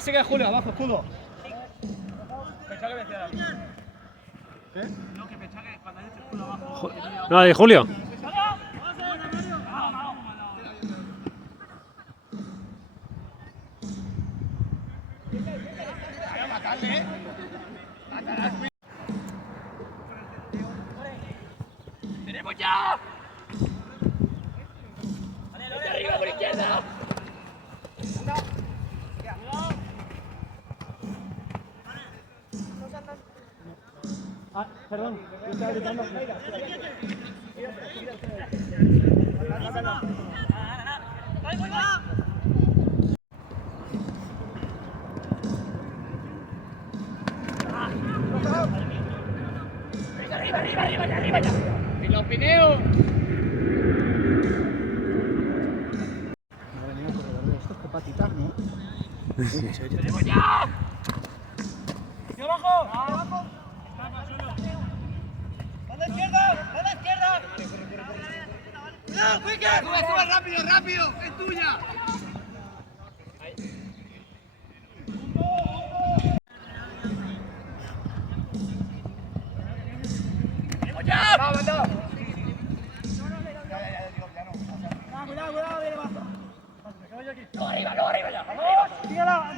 Sigue Julio, abajo, escudo. Pensaba que me decía. ¿Qué? No, que pensaba que cuando dices escudo abajo. No, de Julio. ¡Tenemos ya! ¡Vete arriba por izquierda! Ah, perdón, yo estaba gritando. Arriba ya. ¡Y los pineos! Madre mía, corredor, esto es que patitar, ¿no? ¡Tenemos ya! ¡Y abajo! ¡Abajo! ¡A la izquierda! ¡A la izquierda! ¡Cuidado, Wicker! ¡Sube rápido, rápido! ¡Es tuya! ¡Tenemos ya! ¡Vamos, cuidado, viene abajo. Me voy aquí. ¡Luego arriba ya! ¡Vamos! ¡Síguela!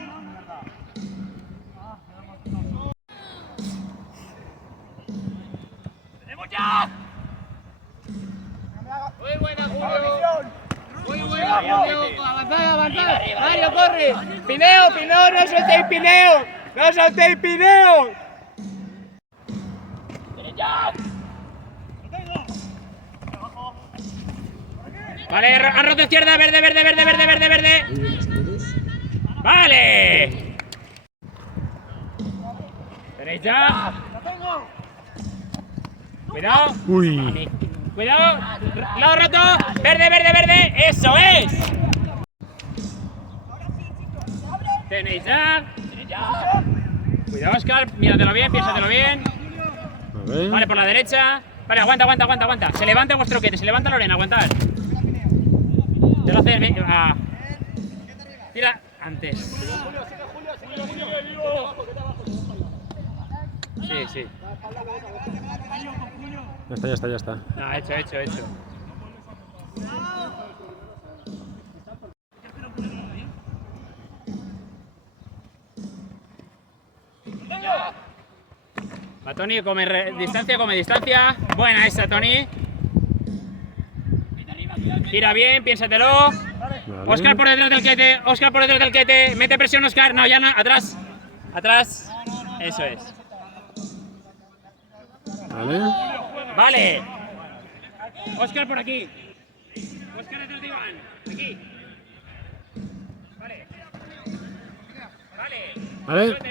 ¡Tenemos ya! Muy buena, Julio. Muy buena, Julio. Avanzad. Mario, corre. Pineo, no soltéis Pineo. No soltéis Pineo. ¡Ya! Vale, han roto izquierda, verde. Vale. ¿Tenéis ya? Cuidado. Uy. Cuidado. Lado roto. Verde. Eso es. Tenéis ya. Cuidado, Oscar. Míratelo bien, piénsatelo bien. A ver. Vale, por la derecha. Vale, aguanta. Se levanta vuestro quete, se levanta Lorena, aguantad. Te lo haces bien. Tira antes. Sí. Ya está. No, hecho. Va Tony, come distancia. Buena esa, Tony. Tira bien, piénsatelo. Vale. Oscar por detrás del quete. Mete presión, Oscar. No, ya no. Atrás. Eso es. Vale. Oscar por aquí. Oscar detrás de Iván. Aquí. Vale. Suelta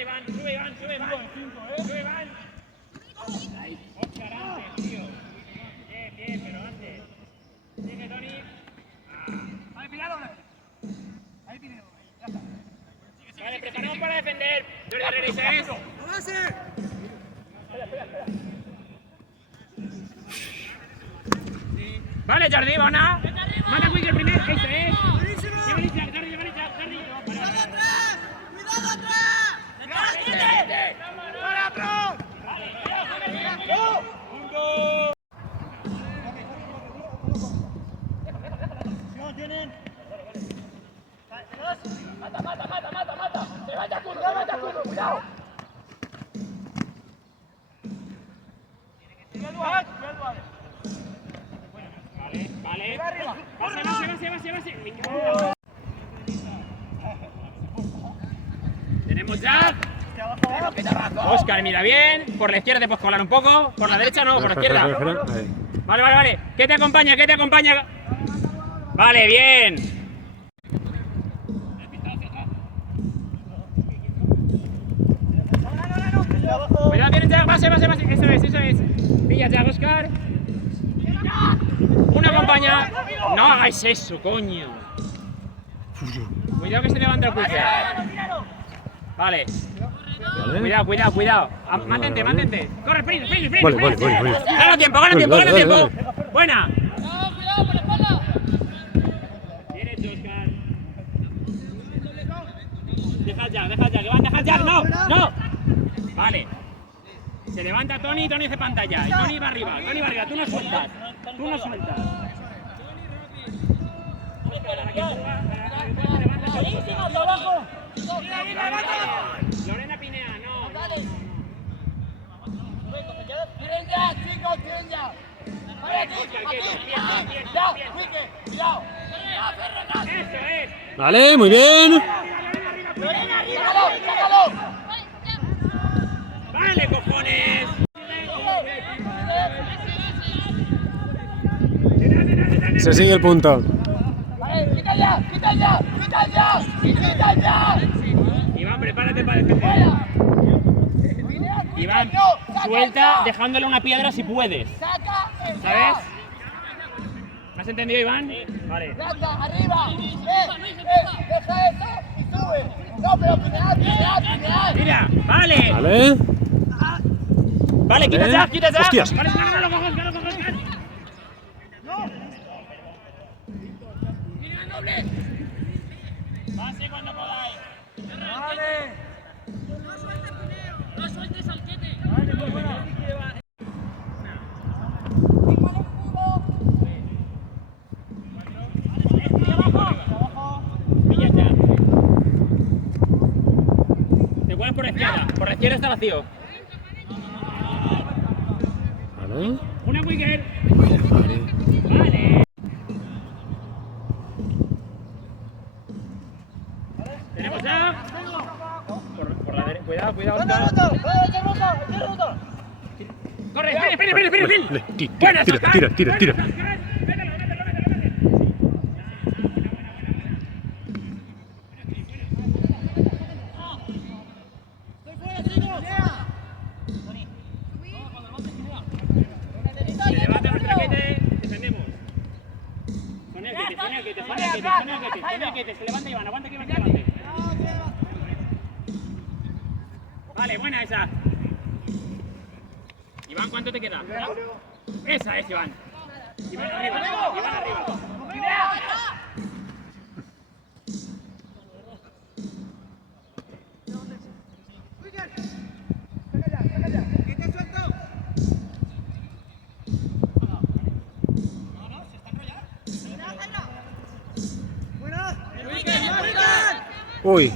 Iván. Sube Iván. Sube Iván. Ahí. Oscar antes, tío. Bien, pero antes. Sigue Tony. Ahí, Pinado. Ahí, Pinado. Ya está. Vale, preparamos para defender. Jordi Reneses. Vale, Jordi, bona. Mata Wicker primero. Eso es. Jordi. ¡Cuidado atrás! ¡Para atrás! ¿Tienen? Mata. Levanta culo, cuidado. Vale. Base. Tenemos ya. Oscar, mira bien. Por la izquierda te puedes colar un poco. Por la derecha no, por la izquierda. Ahí. Vale. ¿Qué te acompaña? Vale, bien. Cuidado, tienes ya. Base. Eso es. Pilla ya, Oscar. Una acompaña. No hagáis eso, coño. Cuidado que se levanta el cuche. Vale. Cuidado. Mantente. Corre, sprint. Vale. Gana tiempo. Buena. ¡Cuidado, por la espalda! Bien hecho, Oscar. que van, dejad ya, no, no. Vale. Se levanta Tony, Tony hace pantalla. Y Tony va arriba, tú no sueltas. Tú no sueltas. Lorena Pinea, no. ¡Tiren ya, chicos, tiren ya! ¡Vale, aquí! ¡Ya, Quique! ¡Cuidado! Eso es. Vale, muy bien. ¡Sácalo! Vale, cojones. Se sigue el punto. ¡Vale, quita ya! Iván, prepárate para defender. Iván, suelta dejándole una piedra si puedes. ¡Saca el ¿Sabes? ¿Me has entendido, Iván? Vale. ¡Planta, arriba! ¡Deja eso y sube! ¡No, pero pineal! Mira, vale. Vale. Vale, quítate. Hostias. Vale, no lo cojas. Pase cuando podáis. ¡No sueltes al quete! Pilla ya. Te cuelas por la izquierda. Por la izquierda está vacío. Vale. Una wicker. Vale. Vale. Tenemos ya. Por la derecha. Cuidado. Corre, espera. Buena, Tira. Se levanta nuestra quete, defendemos. Con el quete, se levanta Iván, aguanta que Iván se levante. Vale, buena esa. Iván, ¿cuánto te queda? Esa es, Iván. Iván arriba. Uy.